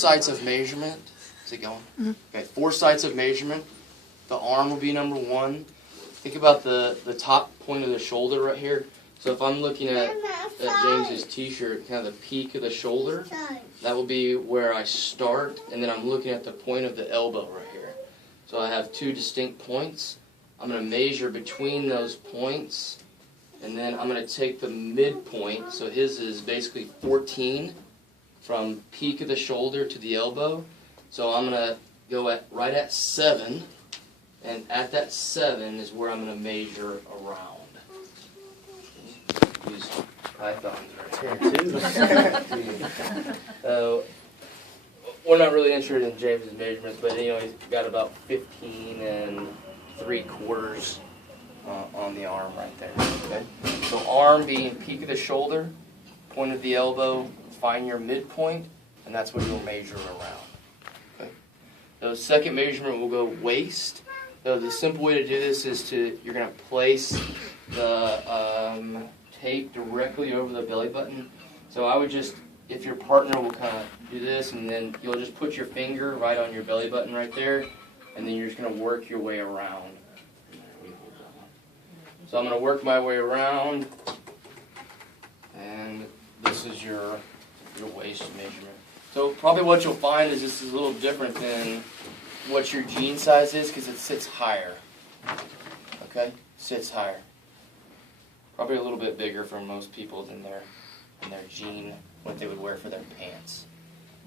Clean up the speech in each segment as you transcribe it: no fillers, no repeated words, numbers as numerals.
sites of measurement. Is it going? Okay, 4 sites of measurement. The arm will be number 1. Think about the top point of the shoulder right here. So if I'm looking at James's t-shirt, kind of the peak of the shoulder, that will be where I start, and then I'm looking at the point of the elbow right here. So I have 2 distinct points. I'm going to measure between those points, and then I'm going to take the midpoint. So his is basically 14 from peak of the shoulder to the elbow. So I'm going to go right at 7, and at that 7 is where I'm going to measure around. Use pythons right here too. We're not really interested in James's measurements, but he's got about 15 3/4 on the arm right there. Okay, so arm being peak of the shoulder, point of the elbow, find your midpoint, and that's what you'll measure around. Okay. The second measurement will go waist. The simple way to do this is you're going to place the tape directly over the belly button. So I would just, if your partner will kind of do this, and then you'll just put your finger right on your belly button right there, and then you're just going to work your way around. So I'm going to work my way around, and this is your waist measurement. So probably what you'll find is this is a little different than what your jean size is, because it sits higher. Okay, sits higher. Probably a little bit bigger for most people than their jean, what they would wear for their pants.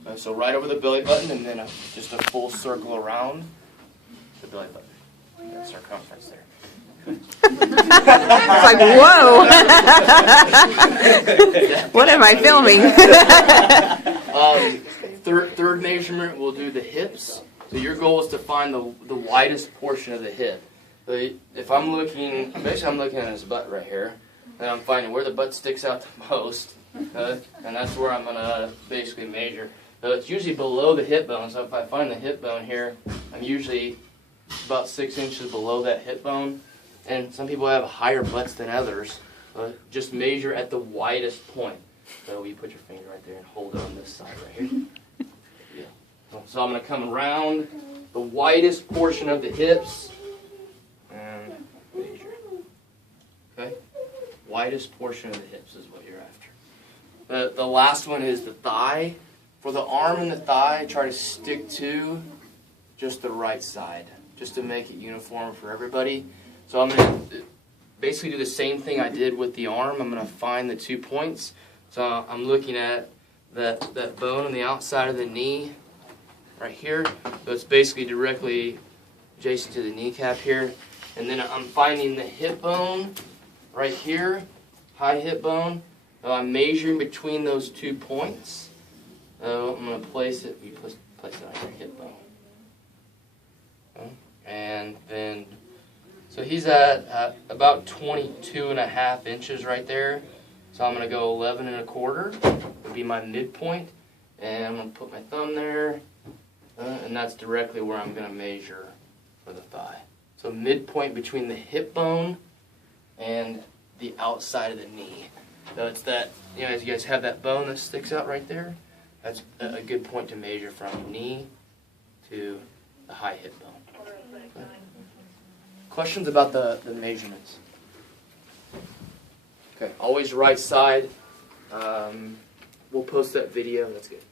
Okay, so right over the belly button, and then just a full circle around the belly button. That circumference there. It's like, whoa! What am I filming? Third measurement, we'll do the hips. So your goal is to find the widest portion of the hip. So if I'm looking, basically I'm looking at his butt right here, and I'm finding where the butt sticks out the most, and that's where I'm going to basically measure. So it's usually below the hip bone, so if I find the hip bone here, I'm usually about 6 inches below that hip bone. And some people have higher butts than others. Just measure at the widest point. So you put your finger right there and hold it on this side right here. Yeah. So I'm going to come around the widest portion of the hips and measure. Okay? Widest portion of the hips is what you're after. The last one is the thigh. For the arm and the thigh, try to stick to just the right side, just to make it uniform for everybody. So I'm going to basically do the same thing I did with the arm. I'm going to find the 2 points. So I'm looking at that bone on the outside of the knee right here. So it's basically directly adjacent to the kneecap here. And then I'm finding the hip bone right here, high hip bone. So I'm measuring between those 2 points. So I'm going to place it on your hip bone. Okay. And then... So he's at about 22.5 inches right there. So I'm going to go 11 1/4 would be my midpoint. And I'm going to put my thumb there. And that's directly where I'm going to measure for the thigh. So midpoint between the hip bone and the outside of the knee. So it's that, as you guys have that bone that sticks out right there, that's a good point to measure from knee to the high hip bone. Okay. Questions about the measurements? Okay, always right side. We'll post that video. That's good.